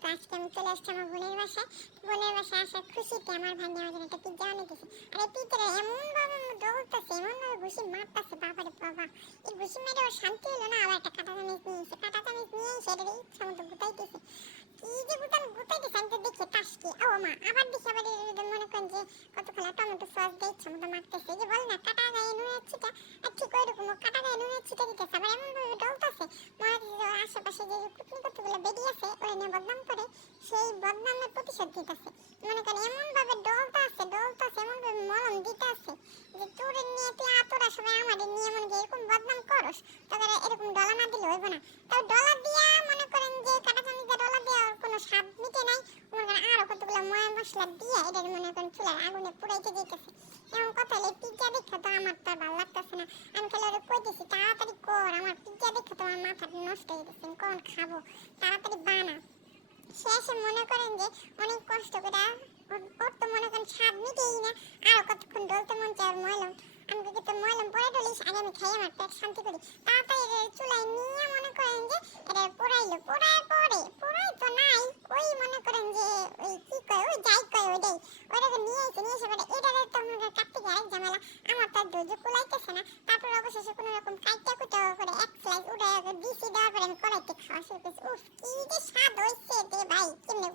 তো আজকে আমি চলে আসছি আমার বোনের বাসায়। বোনের বাসায় আসার খুশিতে আমার ভাগ্নে আমার জন্য একটা পিজ্জা এনে দিয়েছে। আর এই পিজ্জাটা এমনভাবে ডলতেছে, এমনভাবে ঘুষি মারতেছে, বাবারে বাবা! এই ঘুষি মেরে ওর শান্তি হলো না, আবার একটা কাঁটা চামচ নিয়ে এসে কাঁটা চামচ নিয়ে সেটার ইচ্ছা মতো গুতাইতেছে। কি যে গুতাইতেছে আমি তো দেখে টাসকি, ও মা! আবার দেখি আবার মনে করেন যে কতগুলো টমেটো সস দিয়ে ইচ্ছা মতো মারতেছে। এই যে বল না কাঁটা গায়ে নুনের ছিটা, আর ঠিক ওইরকম ও কাঁটা গায়ে নুনের ছিটা দিতেছে, আবার এমনভাবে ডলতেছে মনে হচ্ছে যে ওর আশেপাশে যে কুটনি কতগুলো বেরিয়ে আছে ওরা নিয়ে বদনাম করে, সেই বদনামের প্রতিশোধ দিতেছে। মনে করেন এমনভাবে ডলতেছে এমনভাবে মলম দিতেছে যে তোর নিয়ে তুই তোরা সবাই আমাদের নিয়ে মনে করি এরকম বদনাম করস, তবে এরকম ডলা না দিলে হইব না। তাও ডলা দিয়া মনে করেন যে কাঁটা চামচ দিয়ে ডলা দেওয়ার কোনো স্বাদ মিটে নাই, মনে করেন আরো কতগুলো ময়া মশলা দিয়ে এটা মনে করেন চুলার আগুনে পুড়াইতে যেতেছে। এমন কথা হলে পিজ্জা দেখে তো আমার তো আর ভালো লাগতেছে না। আমি খালি ওরে কইতেছি তাড়াতাড়ি কর, আমার পিজ্জা দেখে তোমার মাথা নষ্ট হয়ে গেছে, আমি কখন খাবো, তাড়াতাড়ি বানা। শেষে মনে করেন যে অনেক কষ্ট করে ওর তো মনে করেন স্বাদ মিটেই না, আরো কতক্ষণ ডলতে মন চায় ময়লম। আমি কি তো ময়লম পরে ডলিস, আগে আমি খাই আমার পেট শান্তি করি। তাড়াতাড়ি চুলায় নিয়ে মনে করেন যে এটা পোড়াইলো, পোড়ায় পরে পোড়াই তো নাই, ওই মনে করেন যে ওই কি কয় ওই যাই কয় ওইটাই ওইটাকে নিয়ে এসে পরে এটারে তো মনে করেন কাটতে গিয়ে আরেক ঝামেলা, আমার তো আর ধৈর্য কুলাইতেছে না। তারপর অবশেষে কোনো রকম কাইটা কুটা করে এক স্লাইস উঠে দিছি, দেওয়ার পরে আমি কড়াইতে খাওয়া শুরু করছি। উফ কি যে স্বাদ হয়েছে রে ভাই, কেমনে